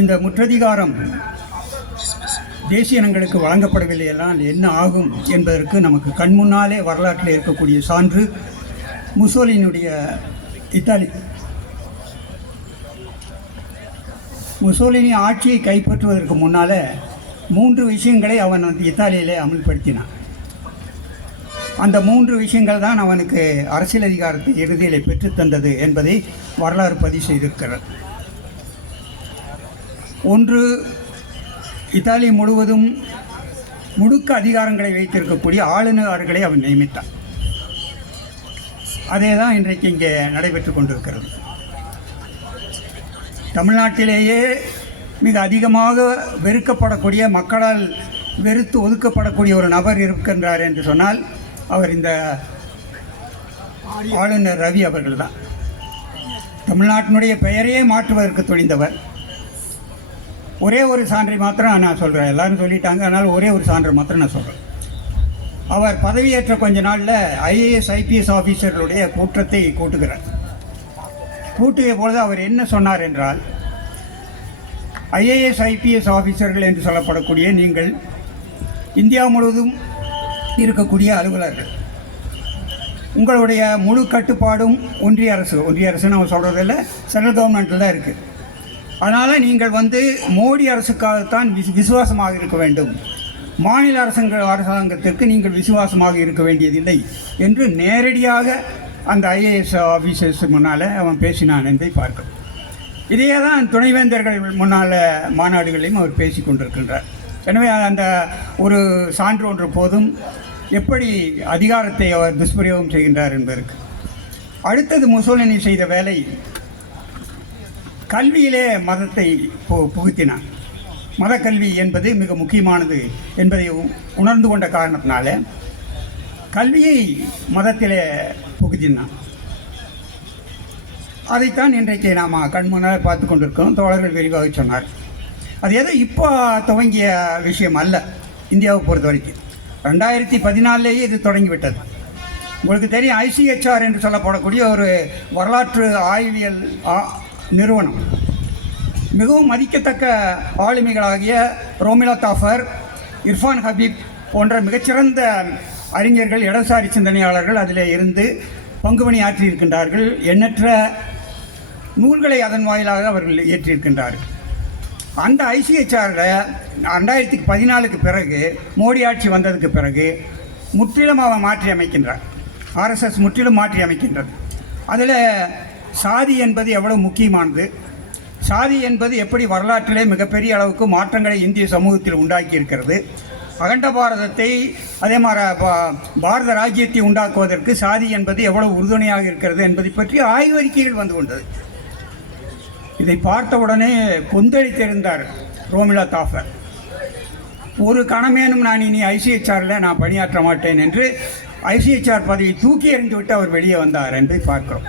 இந்த முற்றதிகாரம் தேசிய இனங்களுக்கு வழங்கப்படவில்லை எல்லாம் என்ன ஆகும் என்பதற்கு நமக்கு கண்முன்னாலே வரலாற்றில் இருக்கக்கூடிய சான்று முசோலினுடைய இத்தாலி. முசோலினி ஆட்சியை கைப்பற்றுவதற்கு முன்னால் மூன்று விஷயங்களை அவன் வந்து இத்தாலியிலே அமல்படுத்தினான். அந்த மூன்று விஷயங்கள் தான் அவனுக்கு அரசியல் அதிகாரத்தை இறுதியில் பெற்றுத்தந்தது என்பதை வரலாறு பதிவு செய்திருக்கிறது. ஒன்று இத்தாலி முழுவதும் முடுக்க அதிகாரங்களை வைத்திருக்கக்கூடிய ஆளுநர்களை அவன் நியமித்தான் அதே தான் இன்றைக்கு இங்கே நடைபெற்று கொண்டிருக்கிறது. தமிழ்நாட்டிலேயே மிக அதிகமாக வெறுக்கப்படக்கூடிய மக்களால் வெறுத்து ஒதுக்கப்படக்கூடிய ஒரு நபர் இருக்கின்றார் என்று சொன்னால் அவர் இந்த ஆளுநர் ரவி அவர்கள் தான் தமிழ்நாட்டினுடைய பெயரையே மாற்றுவதற்கு துணிந்தவர். ஒரே ஒரு சான்றை மாத்திரம் நான் சொல்கிறேன் எல்லாரும் சொல்லிட்டாங்க. அதனால் ஒரே ஒரு சான்றை மாத்திரம் நான் சொல்கிறேன் அவர் பதவியேற்ற கொஞ்ச நாளில் ஐஏஎஸ் ஐபிஎஸ் ஆஃபீஸர்களுடைய கூட்டத்தை கூட்டுகிறார். கூட்டிய பொழுது அவர் என்ன சொன்னார் என்றால் ஐஏஎஸ் ஐபிஎஸ் ஆஃபீஸர்கள் என்று சொல்லப்படக்கூடிய நீங்கள் இந்தியா முழுவதும் இருக்கக்கூடிய அலுவலர்கள். உங்களுடைய முழு கட்டுப்பாடும் ஒன்றிய அரசு ஒன்றிய அரசு நம்ம சொல்கிறதில்ல சென்ட்ரல் கவர்மெண்ட்டில் தான் இருக்குது அதனால் நீங்கள் வந்து மோடி அரசுக்காகத்தான் விஸ் விசுவாசமாக இருக்க வேண்டும். மாநில அரசாங்க அரசாங்கத்திற்கு நீங்கள் விசுவாசமாக இருக்க வேண்டியதில்லை என்று நேரடியாக அந்த ஐஏஎஸ் ஆஃபீஸர்ஸ் முன்னால் அவன் பேசினான் என்பதை பார்க்கிறோம். இதையே தான் துணைவேந்தர்கள் முன்னால் மாநாடுகளையும் அவர் பேசி கொண்டிருக்கின்றார். எனவே அந்த ஒரு சான்று ஒன்று போதும். எப்படி அதிகாரத்தை அவர் துஷ்பிரயோகம் செய்கின்றார் என்பதற்கு. அடுத்தது முசோலினி செய்த வேலை கல்வியிலே மதத்தை பு புகுத்தினான். மதக்கல்வி என்பது மிக முக்கியமானது என்பதை உணர்ந்து கொண்ட காரணத்தினால கல்வியை மதத்திலே புகுத்தினான். அதைத்தான் இன்றைக்கு நாம் கண்முன்னால் பார்த்து கொண்டிருக்கோம் தோழர்கள் விரிவாக சொன்னார். அது எதோ இப்போ துவங்கிய விஷயம் அல்ல இந்தியாவை பொறுத்த வரைக்கும். ரெண்டாயிரத்தி பதினாலேயே இது தொடங்கிவிட்டது. உங்களுக்கு தெரியும் ஐசிஹெச்ஆர் என்று சொல்லப்படக்கூடிய ஒரு வரலாற்று ஆய்வியல் ஆ- நிறுவனம். மிகவும் மதிக்கத்தக்க ஆளுமைகளாகிய ரோமிலா தாஃபர் இர்ஃபான் ஹபீப் போன்ற மிகச்சிறந்த அறிஞர்கள் இடதுசாரி சிந்தனையாளர்கள் அதில் இருந்து பங்குபணி ஆற்றியிருக்கின்றார்கள். எண்ணற்ற நூல்களை அதன் வாயிலாக அவர்கள் இயற்றியிருக்கின்றார்கள். அந்த ஐசிஹெச்ஆரில் ரெண்டாயிரத்தி பதினாலுக்கு பிறகு மோடி ஆட்சி வந்ததுக்கு பிறகு முற்றிலும் அவன் மாற்றி அமைக்கின்றார் ஆர்எஸ்எஸ் முற்றிலும் மாற்றி அமைக்கின்றது அதில் சாதி என்பது எவ்வளவு முக்கியமானது? சாதி என்பது எப்படி வரலாற்றிலே மிகப்பெரிய அளவுக்கு மாற்றங்களை இந்திய சமூகத்தில் உண்டாக்கி இருக்கிறது அகண்ட பாரதத்தை அதே மாதிரி பா- பாரத ராஜ்யத்தை உண்டாக்குவதற்கு சாதி என்பது எவ்வளவு உறுதுணையாக இருக்கிறது என்பதை பற்றி ஆய்வறிக்கைகள் வந்து கொண்டது. இதை பார்த்தவுடனே கொந்தளித்திருந்தார் ரோமிலா தாஃபர். ஒரு கணமேனும் நான் இனி ஐசிஹெச்ஆரில் நான் பணியாற்ற மாட்டேன் என்று ஐசிஹெச்ஆர் பதவியை தூக்கி எறிந்துவிட்டு அவர் வெளியே வந்தார் என்று பார்க்கிறோம்.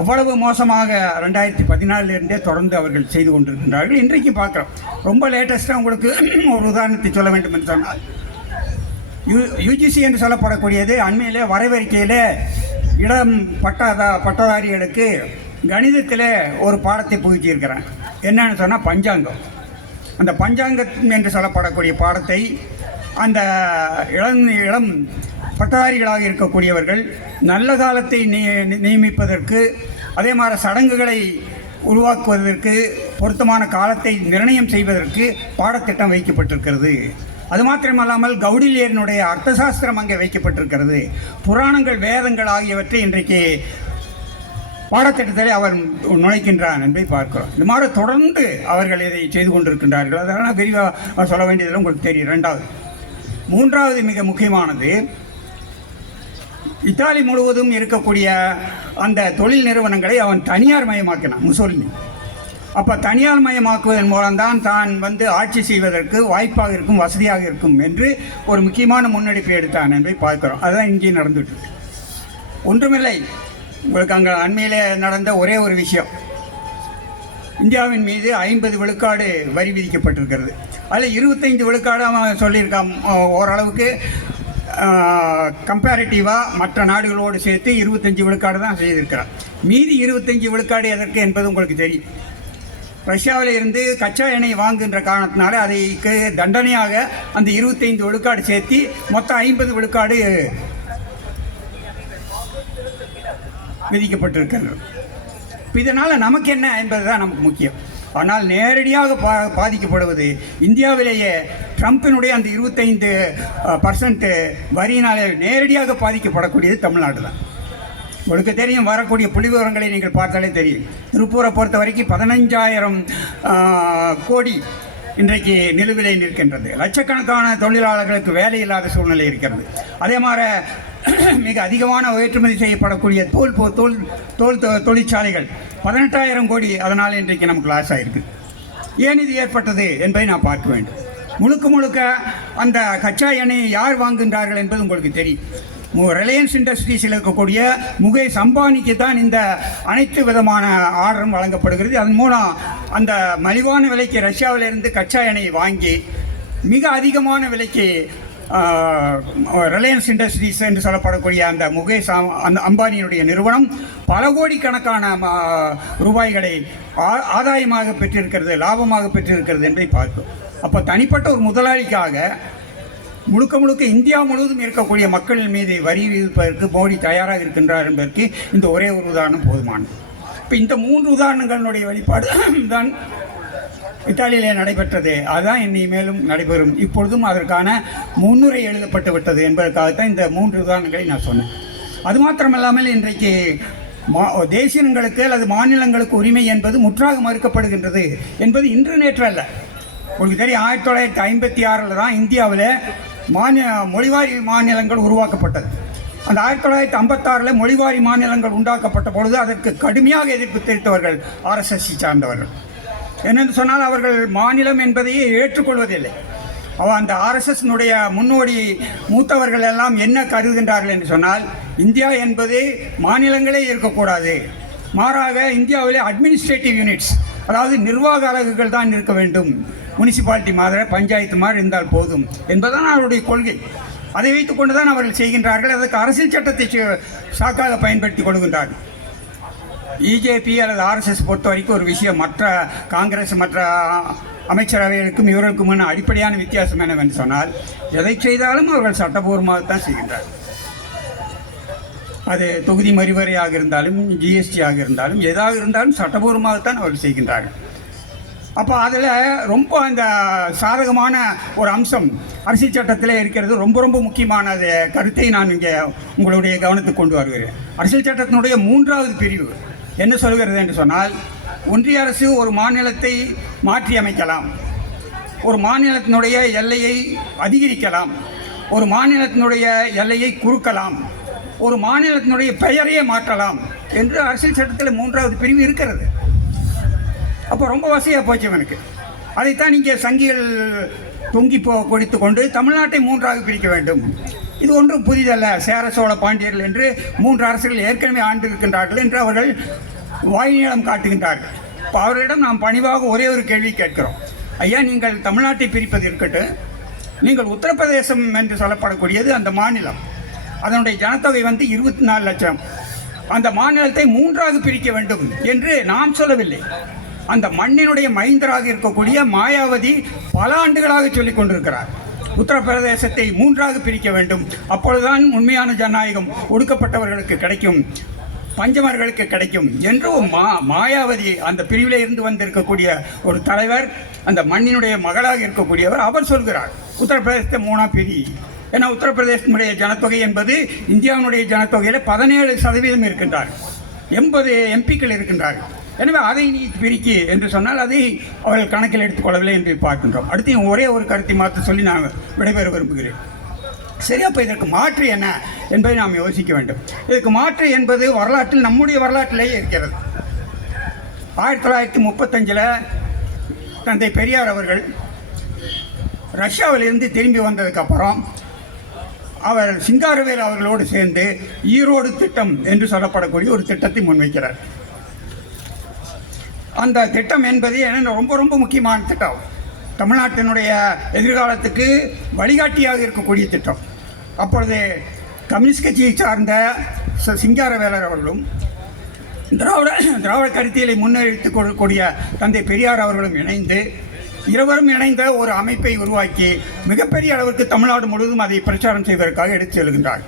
அவ்வளவு மோசமாக ரெண்டாயிரத்தி பதினாலிருந்தே தொடர்ந்து அவர்கள் செய்து கொண்டிருக்கின்றார்கள். இன்றைக்கு பார்க்குறோம். ரொம்ப லேட்டஸ்ட்டாக உங்களுக்கு ஒரு உதாரணத்தை சொல்ல வேண்டும் என்று சொன்னால் யூ யூஜிசி என்று சொல்லப்படக்கூடியது அண்மையிலே வரவேற்கையில் இளம் பட்டாதா பட்டதாரிகளுக்கு கணிதத்தில் ஒரு பாடத்தை புகுத்தியிருக்கிறேன் என்னன்னு சொன்னால் பஞ்சாங்கம். அந்த பஞ்சாங்கம் என்று சொல்லப்படக்கூடிய பாடத்தை அந்த இளம் இளம் பட்டதாரிகளாக இருக்கக்கூடியவர்கள் நல்ல காலத்தை நிய- நியமிப்பதற்கு அதே மாதிரி சடங்குகளை உருவாக்குவதற்கு பொருத்தமான காலத்தை நிர்ணயம் செய்வதற்கு பாடத்திட்டம் வைக்கப்பட்டிருக்கிறது. அது மாத்திரமல்லாமல் கௌடில்யனுடைய அர்த்தசாஸ்திரம் அங்கே வைக்கப்பட்டிருக்கிறது. புராணங்கள் வேதங்கள் ஆகியவற்றை இன்றைக்கு பாடத்திட்டத்திலே அவர் நுழைக்கின்றான் என்பதை பார்க்கிறோம். இந்த மாதிரி தொடர்ந்து அவர்கள் இதை செய்து கொண்டிருக்கின்றார்கள். அதனால் விரிவாக சொல்ல வேண்டியதெல்லாம் உங்களுக்கு தெரியும். ரெண்டாவது மூன்றாவது மிக முக்கியமானது இத்தாலி முழுவதும் இருக்கக்கூடிய அந்த தொழில் நிறுவனங்களை அவன் தனியார் மயமாக்கினான் முசோலினி. அப்போ தனியார் மயமாக்குவதன் மூலம்தான் தான் வந்து ஆட்சி செய்வதற்கு வாய்ப்பாக இருக்கும் வசதியாக இருக்கும் என்று ஒரு முக்கியமான முன்னெடுப்பை எடுத்தான் என்பதை பார்க்கிறோம். அதுதான் இங்கே நடந்துட்டு ஒன்றுமில்லை. உங்களுக்கு அங்கே அண்மையிலே நடந்த ஒரே ஒரு விஷயம். இந்தியாவின் மீது ஐம்பது விழுக்காடு வரி விதிக்கப்பட்டிருக்கிறது. அதில் இருபத்தைந்து விழுக்காடு அவன் சொல்லியிருக்கான் ஓரளவுக்கு. கம்பேரிட்டிவாக மற்ற நாடுகளோடு சேர்த்து இருபத்தஞ்சி விழுக்காடு தான் செய்திருக்கிறார். மீதி இருபத்தஞ்சி விழுக்காடு எதற்கு என்பது உங்களுக்கு தெரியும். ரஷ்யாவில் இருந்து கச்சா எண்ணெய் வாங்குகின்ற காரணத்தினால அதைக்கு தண்டனையாக அந்த இருபத்தைந்து விழுக்காடு சேர்த்து மொத்தம் ஐம்பது விழுக்காடு விதிக்கப்பட்டிருக்கிறது. இப்போ இதனால் நமக்கு என்ன என்பது தான் நமக்கு முக்கியம். ஆனால் நேரடியாக பா பாதிக்கப்படுவது இந்தியாவிலேயே ட்ரம்ப்பினுடைய அந்த இருபத்தைந்து பர்சன்ட் வரியினாலே நேரடியாக பாதிக்கப்படக்கூடியது தமிழ்நாடு தான் உங்களுக்கு தெரியும் வரக்கூடிய புள்ளி விவரங்களை நீங்கள் பார்த்தாலே தெரியும். திருப்பூரை பொறுத்த வரைக்கும் பதினஞ்சாயிரம் கோடி இன்றைக்கு நிலுவிலை நிற்கின்றது. லட்சக்கணக்கான தொழிலாளர்களுக்கு வேலை இல்லாத சூழ்நிலை இருக்கிறது. அதே மாதிரி மிக அதிகமான ஏற்றுமதி செய்யப்படக்கூடிய தோல் போ- தோல் தோல் தொ- தொழிற்சாலைகள் பதினெட்டாயிரம் கோடி அதனால் இன்றைக்கு நமக்கு லாஸ் ஆயிருக்கு. ஏன் இது ஏற்பட்டது என்பதை நான் பார்க்க வேண்டும். முழுக்க முழுக்க அந்த கச்சா எண்ணெயை யார் வாங்குகின்றார்கள் என்பது உங்களுக்கு தெரியும். ரிலையன்ஸ் இண்டஸ்ட்ரீஸில் இருக்கக்கூடிய முகேஷ் அம்பானிக்கு தான் இந்த அனைத்து விதமான ஆர்டரும் வழங்கப்படுகிறது. அதன் மூலம் அந்த மலிவான விலைக்கு ரஷ்யாவிலிருந்து கச்சா எண்ணெயை வாங்கி மிக அதிகமான விலைக்கு ரிலையன்ஸ் இண்டஸ்ட்ரீஸ் என்று சொல்லப்படக்கூடிய அந்த முகேஷ் அந்த அம்பானியினுடைய நிறுவனம் பல கோடிக்கணக்கான ம, ரூபாய்களை ஆ- ஆதாயமாக பெற்றிருக்கிறது லாபமாக பெற்றிருக்கிறது என்பதை பார்த்தோம். அப்போ தனிப்பட்ட ஒரு முதலாளிக்காக முழுக்க முழுக்க இந்தியா முழுவதும் இருக்கக்கூடிய மக்கள் மீது வரி விதிப்பதற்கு மோடி தயாராக இருக்கின்றார் என்பதற்கு இந்த ஒரே ஒரு உதாரணம் போதுமானது. இப்போ இந்த மூன்று உதாரணங்களுடைய வெளிப்பாடு தான் இத்தாலியிலே நடைபெற்றது. அதுதான் இனி மேலும் நடைபெறும். இப்பொழுதும் அதற்கான முன்னுரை எழுதப்பட்டு விட்டது என்பதற்காகத்தான் இந்த மூன்று உதாரணங்களை நான் சொன்னேன். அது மாத்திரமல்லாமல் இன்றைக்கு மா தேசியங்களுக்கு அல்லது மாநிலங்களுக்கு உரிமை என்பது முற்றாக மறுக்கப்படுகின்றது என்பது இன்று நேற்று அல்ல உங்களுக்கு தெரியும் ஆயிரத்தி தொள்ளாயிரத்தி ஐம்பத்தி ஆறில் தான் இந்தியாவில் மாநில மொழிவாரி மாநிலங்கள் உருவாக்கப்பட்டது. அந்த ஆயிரத்தி தொள்ளாயிரத்தி ஐம்பத்தாறில் மொழிவாரி மாநிலங்கள் உண்டாக்கப்பட்ட பொழுது அதற்கு கடுமையாக எதிர்ப்பு தெரிவித்தவர்கள் ஆர்எஸ்எஸ்சி சார்ந்தவர்கள். என்னென்று சொன்னால் அவர்கள் மாநிலம் என்பதையே ஏற்றுக்கொள்வதில்லை. அவ அந்த ஆர்எஸ்எஸ்னுடைய முன்னோடி மூத்தவர்கள் எல்லாம் என்ன கருதுகின்றார்கள் என்று சொன்னால் இந்தியா என்பது மாநிலங்களே இருக்கக்கூடாது. மாறாக இந்தியாவிலே அட்மினிஸ்ட்ரேட்டிவ் யூனிட்ஸ் அதாவது நிர்வாக அலகுகள் தான் இருக்க வேண்டும். முனிசிபாலிட்டி மாதிரி பஞ்சாயத்து மாதிரி இருந்தால் போதும் என்பதுதான் அவருடைய கொள்கை. அதை வைத்துக்கொண்டு தான் அவர்கள் செய்கின்றார்கள். அதற்கு அரசியல் சட்டத்தை சு- சாக்காக பயன்படுத்தி கொள்கின்றார்கள். பிஜேபி அல்லது ஆர்எஸ்எஸ் பொறுத்த வரைக்கும் ஒரு விஷயம். மற்ற காங்கிரஸ் மற்ற அமைச்சரவைகளுக்கும் இவர்களுக்குமான அடிப்படையான வித்தியாசம் என்னவென்று சொன்னால் எதை செய்தாலும் அவர்கள் சட்டபூர்வமாகத்தான் செய்கின்றார் அது தொகுதி மறுவரையாக இருந்தாலும் ஜிஎஸ்டி ஆக இருந்தாலும் எதாக இருந்தாலும் சட்டபூர்வமாகத்தான் அவர்கள் செய்கின்றார்கள். அப்போ அதில் ரொம்ப அந்த சாதகமான ஒரு அம்சம் அரசியல் சட்டத்தில் இருக்கிறது. ரொம்ப ரொம்ப முக்கியமான கருத்தை நான் இங்கே உங்களுடைய கவனத்துக்கு கொண்டு வருகிறேன். அரசியல் சட்டத்தினுடைய மூன்றாவது பிரிவு என்ன சொல்கிறது என்று சொன்னால் ஒன்றிய அரசு ஒரு மாநிலத்தை மாற்றி அமைக்கலாம் ஒரு மாநிலத்தினுடைய எல்லையை அதிகரிக்கலாம். ஒரு மாநிலத்தினுடைய எல்லையை குறுக்கலாம். ஒரு மாநிலத்தினுடைய பெயரையே மாற்றலாம் என்று அரசியல் சட்டத்தில் மூன்றாவது பிரிவு இருக்கிறது. அப்போ ரொம்ப வசதியாக போச்சு இவனுக்கு. அதைத்தான் இங்கே சங்கிகள் தொங்கி போ கொடுத்து கொண்டு தமிழ்நாட்டை மூன்றாக பிரிக்க வேண்டும். இது ஒன்றும் புதிதல்ல சேர சோழ பாண்டியர்கள் என்று மூன்று அரசுகள் ஏற்கனவே ஆண்டிருக்கின்றார்கள் என்று அவர்கள் வாய்நிலம் காட்டுகின்றார்கள் இப்போ அவர்களிடம் நாம் பணிவாக ஒரே ஒரு கேள்வி கேட்கிறோம். ஐயா நீங்கள் தமிழ்நாட்டை பிரிப்பது இருக்கட்டும். நீங்கள் உத்தரப்பிரதேசம் என்று சொல்லப்படக்கூடியது அந்த மாநிலம். அதனுடைய ஜனத்தொகை வந்து இருபத்தி நாலு லட்சம். அந்த மாநிலத்தை மூன்றாக பிரிக்க வேண்டும் என்று நாம் சொல்லவில்லை. அந்த மண்ணினுடைய மைந்தராக இருக்கக்கூடிய மாயாவதி பல ஆண்டுகளாக சொல்லிக் கொண்டிருக்கிறார். உத்தரப்பிரதேசத்தை மூன்றாக பிரிக்க வேண்டும். அப்பொழுதுதான் உண்மையான ஜனநாயகம் ஒடுக்கப்பட்டவர்களுக்கு கிடைக்கும். பஞ்சமர்களுக்கு கிடைக்கும். என்றும் மா மாயாவதி அந்த பிரிவிலே இருந்து வந்திருக்கக்கூடிய ஒரு தலைவர் அந்த மண்ணினுடைய மகளாக இருக்கக்கூடியவர் அவர் சொல்கிறார். உத்தரப்பிரதேசத்தை மூணா பிரி. ஏன்னா உத்தரப்பிரதேசத்தினுடைய ஜனத்தொகை என்பது இந்தியாவினுடைய ஜனத்தொகையில் பதினேழு சதவீதம் இருக்கின்றார். எண்பது எம்பிக்கள் இருக்கின்றார்கள். எனவே அதை நீ பிரிக்கி என்று சொன்னால் அதை அவர்கள் கணக்கில் எடுத்துக்கொள்ளவில்லை என்று பார்க்கின்றோம். அடுத்து ஒரே ஒரு கருத்தை மாற்ற சொல்லி நான் விடைபெற விரும்புகிறேன். சரி அப்போ இதற்கு மாற்று என்ன என்பதை நாம் யோசிக்க வேண்டும். இதற்கு மாற்று என்பது வரலாற்றில் நம்முடைய வரலாற்றிலேயே இருக்கிறது. ஆயிரத்தி தொள்ளாயிரத்தி முப்பத்தஞ்சில் தந்தை பெரியார் அவர்கள் ரஷ்யாவிலிருந்து திரும்பி வந்ததுக்கப்புறம் அவர் சிங்காரவேல் அவர்களோடு சேர்ந்து ஈரோடு திட்டம் என்று சொல்லப்படக்கூடிய ஒரு திட்டத்தை முன்வைக்கிறார். அந்த திட்டம் என்பது என ரொம்ப ரொம்ப முக்கியமான திட்டம். தமிழ்நாட்டினுடைய எதிர்காலத்துக்கு வழிகாட்டியாக இருக்கக்கூடிய திட்டம். அப்பொழுது கம்யூனிஸ்ட் கட்சியை சார்ந்த ச- சிங்காரவேலர் அவர்களும் திராவிட திராவிட கருத்தியலை முன்னெடுத்து கொடுக்கக்கூடிய தந்தை பெரியார் அவர்களும் இணைந்து இருவரும் இணைந்த ஒரு அமைப்பை உருவாக்கி மிகப்பெரிய அளவிற்கு தமிழ்நாடு முழுவதும் அதை பிரச்சாரம் செய்வதற்காக எடுத்து செல்கின்றார்.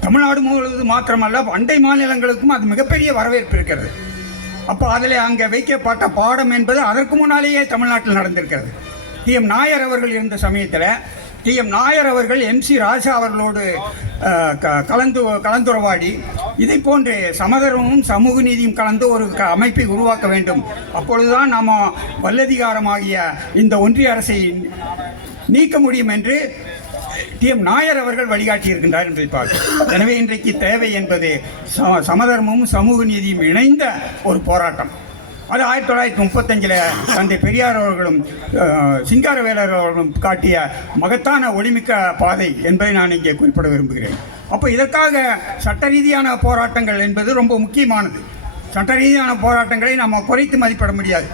தமிழ்நாடு முழுவதும் மாத்திரமல்ல அண்டை மாநிலங்களுக்கும் அது மிகப்பெரிய வரவேற்பு இருக்கிறது. அப்போ அதில் அங்கே வைக்கப்பட்ட பாடம் என்பது அதற்கு முன்னாலேயே தமிழ்நாட்டில் நடந்திருக்கிறது. டி. எம். நாயர் அவர்கள் இருந்த சமயத்தில் டி. எம். நாயர் அவர்கள் எம். சி. ராஜா அவர்களோடு க- கலந்து கலந்துரவாடி இதை போன்று சமதர்மமும் சமூக நீதியும் கலந்து ஒரு க- அமைப்பை உருவாக்க வேண்டும். அப்பொழுதுதான் நாம் வல்லதிகாரமாகிய இந்த ஒன்றிய அரசை நீக்க முடியும் என்று டி எம் நாயர் அவர்கள் வழிகாட்டி இருக்கின்றார் என்பதை பார்க்கிறோம். எனவே இன்றைக்கு தேவை என்பது ச- சமதர்மமும் சமூக நீதியும் இணைந்த ஒரு போராட்டம். அது ஆயிரத்தி தொள்ளாயிரத்தி முப்பத்தஞ்சில் தந்தை பெரியார் அவர்களும் சிங்காரவேலர் அவர்களும் காட்டிய மகத்தான ஒளிமிக்க பாதை என்பதை நான் இங்கே குறிப்பிட விரும்புகிறேன். அப்போ இதற்காக சட்ட ரீதியான போராட்டங்கள் என்பது ரொம்ப முக்கியமானது. சட்ட ரீதியான போராட்டங்களை நம்ம குறைத்து மதிப்பிட முடியாது.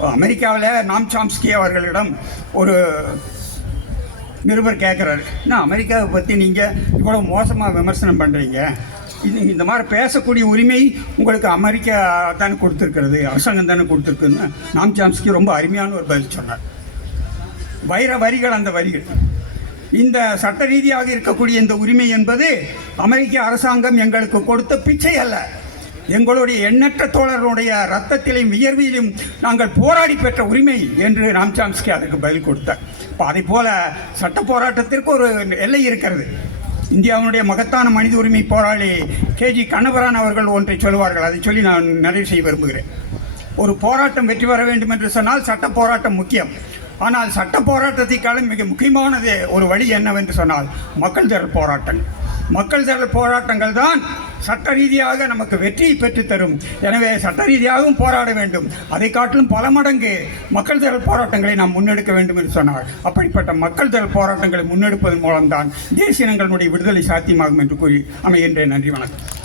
அமெரிக்காவில் நாம் சாம்ஸ்கி அவர்களிடம் ஒரு நிருபர் கேட்குறாரு நான் அமெரிக்காவை பற்றி நீங்கள் இவ்வளோ மோசமாக விமர்சனம் பண்ணுறீங்க இது இந்த மாதிரி பேசக்கூடிய உரிமை உங்களுக்கு அமெரிக்கா தானே கொடுத்துருக்கிறது அரசாங்கம் தானே கொடுத்துருக்குன்னு? நாம் சாம்ஸ்கி ரொம்ப அருமையான ஒரு பதில் சொன்னார். வைர வரிகள் அந்த வரிகள். இந்த சட்ட ரீதியாக இருக்கக்கூடிய இந்த உரிமை என்பது அமெரிக்க அரசாங்கம் எங்களுக்கு கொடுத்த பிச்சை அல்ல. எங்களுடைய எண்ணற்ற தோழர்களுடைய ரத்தத்திலையும் வியர்வியிலும் நாங்கள் போராடி பெற்ற உரிமை என்று நாம் சாம்ஸ்கி அதற்கு பதில் கொடுத்தார். இப்போ அதை போல சட்ட போராட்டத்திற்கு ஒரு எல்லை இருக்கிறது. இந்தியாவினுடைய மகத்தான மனித உரிமை போராளி கேஜி கண்ணபரான் அவர்கள் ஒன்றை சொல்லுவார்கள். அதை சொல்லி நான் நிறைவு செய்ய விரும்புகிறேன். ஒரு போராட்டம் வெற்றி பெற வேண்டும் என்று சொன்னால் சட்ட போராட்டம் முக்கியம். ஆனால் சட்ட போராட்டத்திற்கான மிக முக்கியமானது ஒரு வழி என்னவென்று சொன்னால் மக்கள் திரள் போராட்டங்கள். மக்கள் திரள் போராட்டங்கள் தான் சட்ட ரீதியாக நமக்கு வெற்றியை பெற்றுத் தரும். எனவே சட்ட ரீதியாகவும் போராட வேண்டும். அதை காட்டிலும் பல மடங்கு மக்கள் திரள் போராட்டங்களை நாம் முன்னெடுக்க வேண்டும் என்று சொன்னார். அப்படிப்பட்ட மக்கள் திரள் போராட்டங்களை முன்னெடுப்பதன் மூலம்தான் தேசியங்களுடைய விடுதலை சாத்தியமாகும் என்று கூறி அமைகின்றேன். நன்றி வணக்கம்.